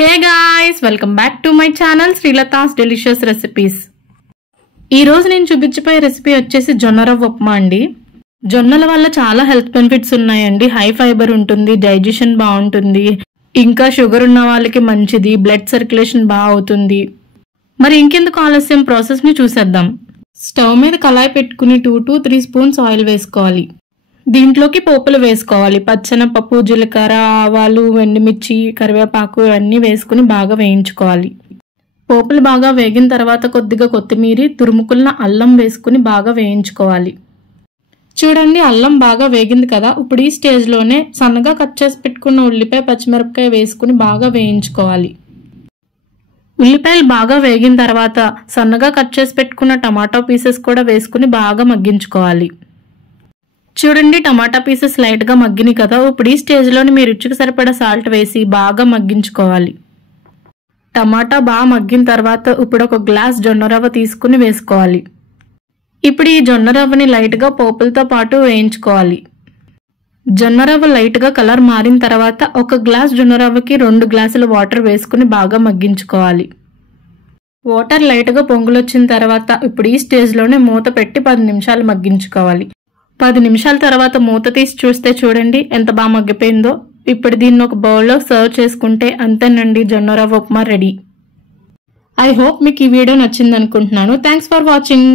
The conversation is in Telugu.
Hey guys, welcome back to my channel Srilata's Delicious Recipes. ఈ రోజు నేను చూపించబోయే రెసిపీ వచ్చేసి జొన్న రవ్వ ఉప్మా అండి. జొన్నల వల్ల చాలా హెల్త్ బెనిఫిట్స్ ఉన్నాయండి. హై ఫైబర్ ఉంటుంది, డైజెషన్ బాగుంటుంది, ఇంకా షుగర్ ఉన్న వాళ్ళకి మంచిది, బ్లడ్ సర్క్యులేషన్ బాగా అవుతుంది. మరి ఇంకెందుకు ఆలస్యం, ప్రాసెస్ ని చూసేద్దాం. స్టవ్ మీద కళాయి పెట్టుకుని 2 to 3 స్పూన్స్ ఆయిల్ వేసుకోవాలి. దీంట్లోకి పోపులు వేసుకోవాలి. పచ్చెనపప్పు, జీలకర్ర, ఆవాలు, ఎండుమిర్చి, కరివేపాకు ఇవన్నీ వేసుకుని బాగా వేయించుకోవాలి. పోపులు బాగా వేగిన తర్వాత కొద్దిగా కొత్తిమీర, తురుముకున్న అల్లం వేసుకుని బాగా వేయించుకోవాలి. చూడండి, అల్లం బాగా వేగింది కదా. ఇప్పుడు ఈ స్టేజ్లోనే సన్నగా కట్ చేసి పెట్టుకున్న ఉల్లిపాయ, పచ్చిమిరపకాయ వేసుకుని బాగా వేయించుకోవాలి. ఉల్లిపాయలు బాగా వేగిన తర్వాత సన్నగా కట్ చేసి పెట్టుకున్న టమాటో పీసెస్ కూడా వేసుకుని బాగా మగ్గించుకోవాలి. చూడండి, టమాటా పీసెస్ లైట్గా మగ్గినాయి కదా. ఇప్పుడు ఈ స్టేజ్లోని మీ రుచికి సరిపడా సాల్ట్ వేసి బాగా మగ్గించుకోవాలి. టమాటా బాగా మగ్గిన తర్వాత ఇప్పుడు ఒక గ్లాస్ జొన్న రవ్వ తీసుకుని వేసుకోవాలి. ఇప్పుడు ఈ జొన్న రవ్వని లైట్గా పోపులతో పాటు వేయించుకోవాలి. జొన్న రవ్వ లైట్గా కలర్ మారిన తర్వాత ఒక గ్లాస్ జొన్న రవ్వకి 2 గ్లాసుల వాటర్ వేసుకుని బాగా మగ్గించుకోవాలి. వాటర్ లైట్గా పొంగులొచ్చిన తర్వాత ఇప్పుడు ఈ స్టేజ్లోనే మూత పెట్టి 10 నిమిషాలు మగ్గించుకోవాలి. 10 నిమిషాల తర్వాత మూత తీసి చూస్తే చూడండి ఎంత బాగా మగ్గిపోయిందో. ఇప్పుడు దీన్ని ఒక బౌల్లో సర్వ్ చేసుకుంటే అంతేనండి, జొన్న రవ్వ ఉప్మా రెడీ. ఐ హోప్ మీకు ఈ వీడియో నచ్చింది అనుకుంటున్నాను. Thanks for watching.